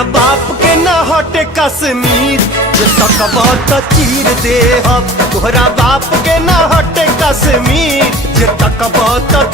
तोहरा बाप के न हटे कश्मीर, जे तकबा त चीर दे हम। तोहरा बाप के न हटे कश्मीर, जे तकबा त